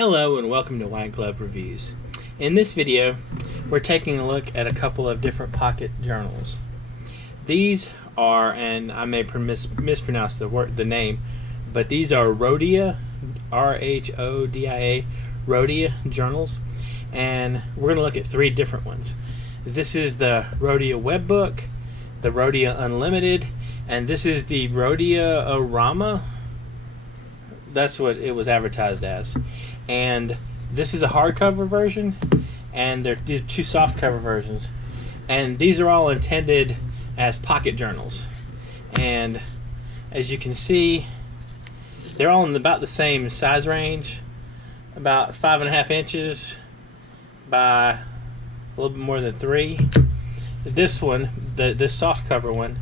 Hello and welcome to Wine Glove Reviews. In this video, we're taking a look at a couple of different pocket journals. These are, and I may mispronounce the name, but these are Rhodia, R-H-O-D-I-A, Rhodia journals, and we're going to look at three different ones. This is the Rhodia Webbook, the Rhodia Unlimited, and this is the Rhodiarama. That's what it was advertised as. And this is a hardcover version, and they're two softcover versions. And these are all intended as pocket journals. And as you can see, they're all in about the same size range, about 5.5 inches by a little bit more than 3. This one, this softcover one,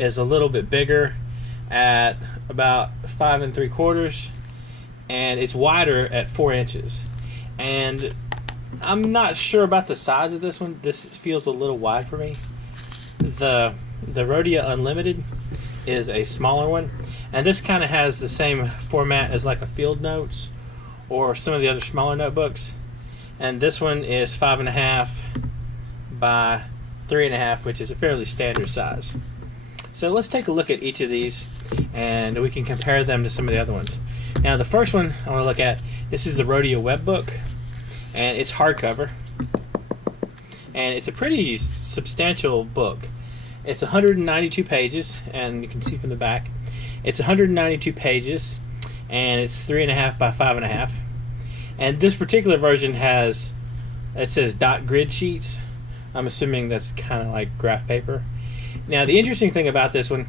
is a little bit bigger at about 5 3/4, and it's wider at 4 inches. And I'm not sure about the size of this one. This feels a little wide for me. The Rhodia Unlimited is a smaller one, and this kind of has the same format as like a Field Notes or some of the other smaller notebooks. And this one is 5.5 by 3.5, which is a fairly standard size. So let's take a look at each of these, and we can compare them to some of the other ones. Now, the first one I want to look at, this is the Rhodia Webbook, and it's hardcover, and it's a pretty substantial book. It's 192 pages, and you can see from the back, it's 192 pages, and it's 3.5 by 5.5. And this particular version has, it says dot grid sheets. I'm assuming that's kind of like graph paper. Now, the interesting thing about this one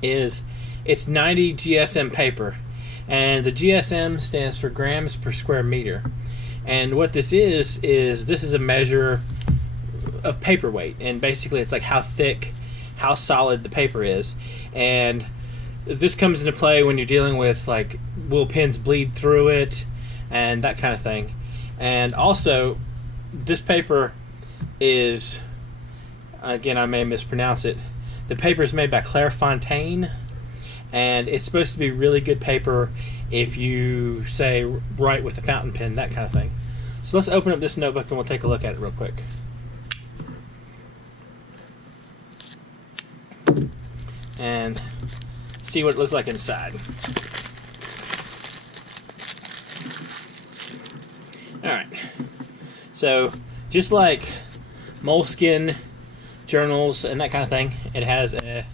is it's 90 GSM paper, and the GSM stands for grams per square meter. And what this is this is a measure of paper weight, and basically it's like how thick, how solid the paper is. And this comes into play when you're dealing with like, will pens bleed through it and that kind of thing. And also, this paper is, again, I may mispronounce it, the paper is made by Clairefontaine, and it's supposed to be really good paper if you, say, write with a fountain pen, that kind of thing. So let's open up this notebook and we'll take a look at it real quick. And see what it looks like inside. Alright, so just like moleskin journals and that kind of thing, it has an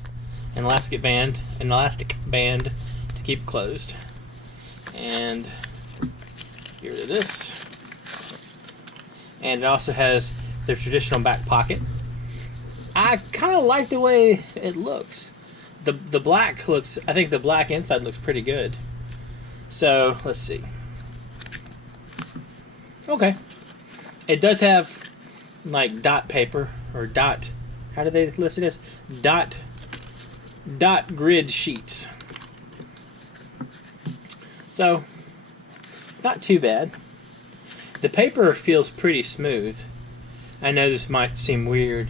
elastic band to keep it closed. And get rid of this. And it also has the traditional back pocket. I kind of like the way it looks. The black looks, I think the black inside looks pretty good. So let's see. Okay, it does have like dot paper, or dot, how do they list it as? Dot grid sheets. So it's not too bad. The paper feels pretty smooth. I know this might seem weird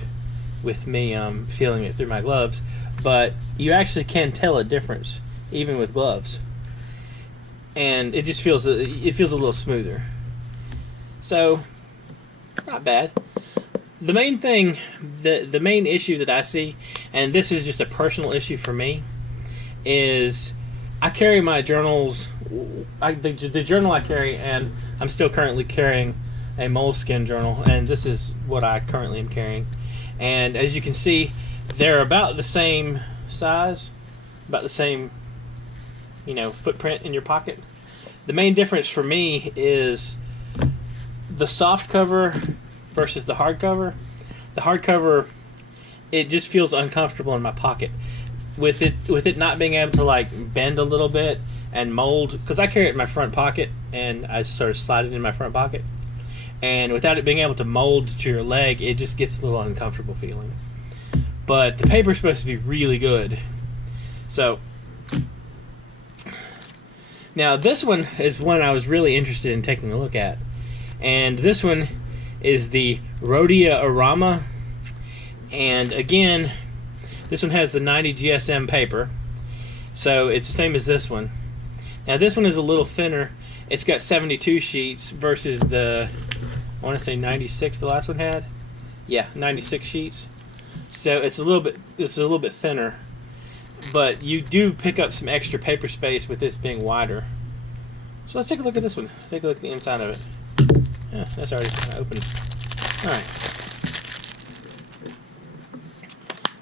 with me feeling it through my gloves, but you actually can tell a difference even with gloves. And it just feels, it feels a little smoother. So not bad. The main thing, the main issue that I see, and this is just a personal issue for me, is I carry my journals, the journal I carry, and I'm still currently carrying a moleskin journal, and this is what I currently am carrying. And as you can see, they're about the same size, about the same, footprint in your pocket. The main difference for me is the soft cover versus the hardcover. The hardcover, it just feels uncomfortable in my pocket. With it not being able to like bend a little bit and mold, because I carry it in my front pocket and I sort of slide it in my front pocket. And without it being able to mold to your leg, it just gets a little uncomfortable feeling. But the paper is supposed to be really good. So now this one is one I was really interested in taking a look at. And this one is the Rhodiarama, and again, this one has the 90 GSM paper, so it's the same as this one. Now this one is a little thinner, it's got 72 sheets versus the, I want to say 96 the last one had. Yeah, 96 sheets. So it's a little bit thinner, but you do pick up some extra paper space with this being wider. So let's take a look at this one. Take a look at the inside of it. Yeah, that's already kind of open. All right.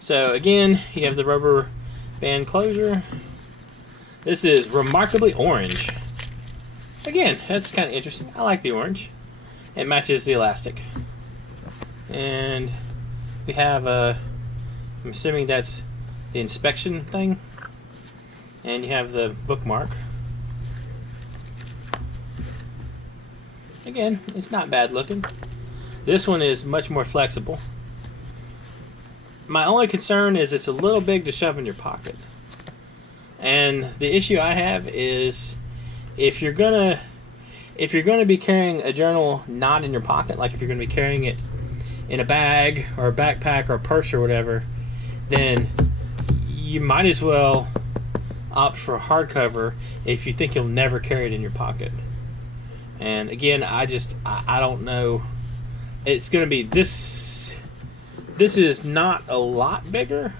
So again, you have the rubber band closure. This is remarkably orange. Again, that's kind of interesting. I like the orange. It matches the elastic. And we have a, I'm assuming that's the inspection thing. And you have the bookmark. Again, it's not bad looking. This one is much more flexible. My only concern is it's a little big to shove in your pocket. And the issue I have is if you're gonna be carrying a journal not in your pocket, like if you're gonna be carrying it in a bag or a backpack or a purse or whatever, then you might as well opt for a hardcover if you think you'll never carry it in your pocket. And again, I don't know. It's going to be this. This is not a lot bigger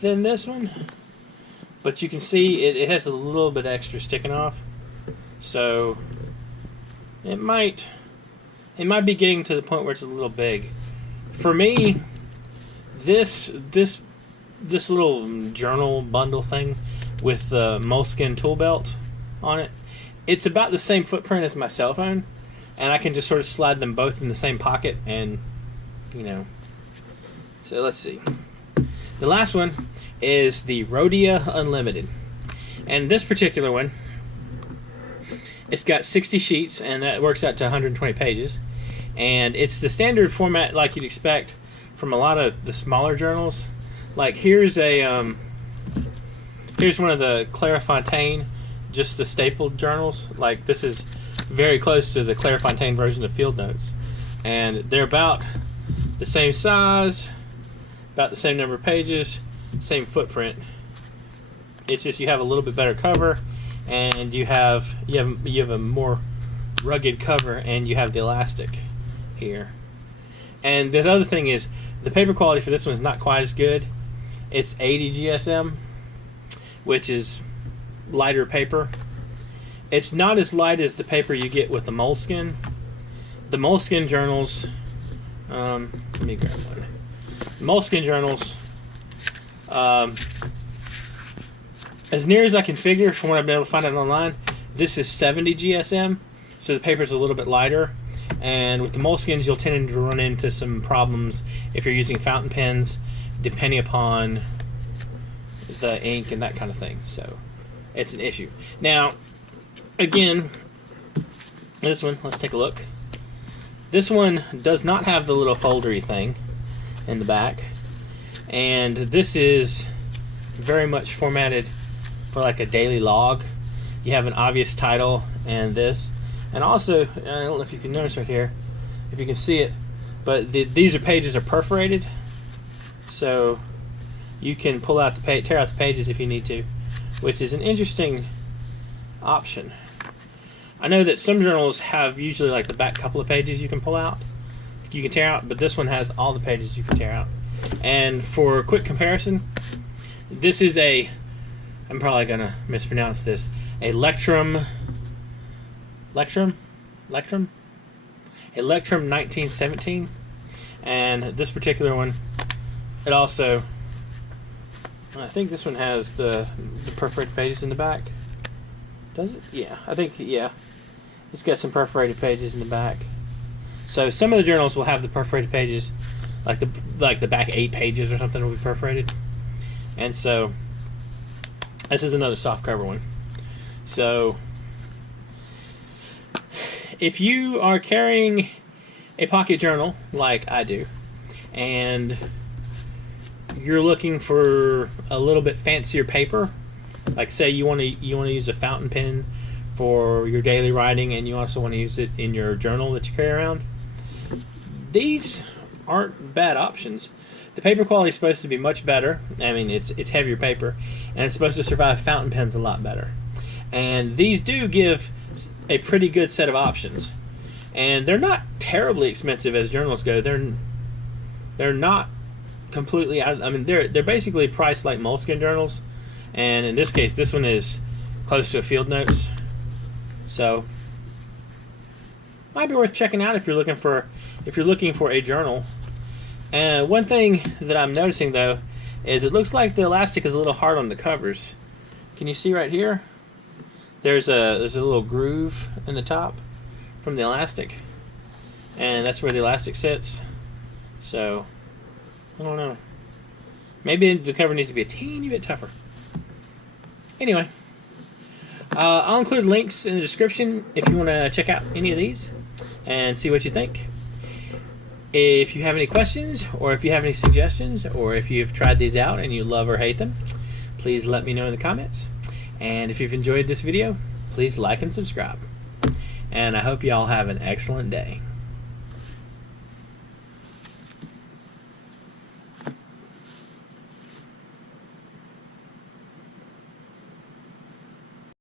than this one, but you can see it has a little bit extra sticking off. So it might be getting to the point where it's a little big. For me, this little journal bundle thing with the moleskin tool belt on it, it's about the same footprint as my cell phone, and I can just sort of slide them both in the same pocket, and so let's see. The last one is the Rhodia Unlimited, and this particular one, it's got 60 sheets, and that works out to 120 pages, and it's the standard format like you'd expect from a lot of the smaller journals. Like here's one of the Clairefontaine, just the stapled journals. Like this is very close to the Clairefontaine version of Field Notes, and they're about the same size, about the same number of pages, same footprint. It's just you have a little bit better cover, and you have a more rugged cover, and you have the elastic here. And the other thing is the paper quality for this one is not quite as good. It's 80 GSM, which is lighter paper. It's not as light as the paper you get with the moleskin. The moleskin journals, let me grab one. Moleskin journals, as near as I can figure from what I've been able to find out online, this is 70 GSM, so the paper's a little bit lighter. And with the moleskins, you'll tend to run into some problems if you're using fountain pens, depending upon the ink and that kind of thing. So it's an issue. Now, again, this one, let's take a look. This one does not have the little foldery thing in the back, and this is very much formatted for like a daily log. You have an obvious title and this, and also, I don't know if you can notice right here, if you can see it, but these pages are perforated, so you can pull out the tear out the pages if you need to, which is an interesting option. I know that some journals have usually like the back couple of pages you can pull out, you can tear out, but this one has all the pages you can tear out. And for a quick comparison, this is a, I'm probably gonna mispronounce this, a Electrum 1917, and this particular one, it also, I think this one has the perforated pages in the back. Does it? Yeah, I think, yeah. It's got some perforated pages in the back. So some of the journals will have the perforated pages, like the back 8 pages or something will be perforated. And so this is another soft cover one. So if you are carrying a pocket journal like I do, and you're looking for a little bit fancier paper, like say you want to use a fountain pen for your daily writing, and you also want to use it in your journal that you carry around, these aren't bad options. The paper quality is supposed to be much better. I mean, it's heavier paper, and it's supposed to survive fountain pens a lot better. And these do give a pretty good set of options, and they're not terribly expensive as journals go. They're not completely out. I mean, they're basically priced like moleskin journals, and in this case, this one is close to a field notes, so might be worth checking out if you're looking for a journal. And one thing that I'm noticing though is it looks like the elastic is a little hard on the covers. Can you see right here? There's a little groove in the top from the elastic, and that's where the elastic sits. So I don't know. Maybe the cover needs to be a teeny bit tougher. Anyway, I'll include links in the description if you want to check out any of these and see what you think. If you have any questions, or if you have any suggestions, or if you've tried these out and you love or hate them, please let me know in the comments. And if you've enjoyed this video, please like and subscribe. And I hope you all have an excellent day.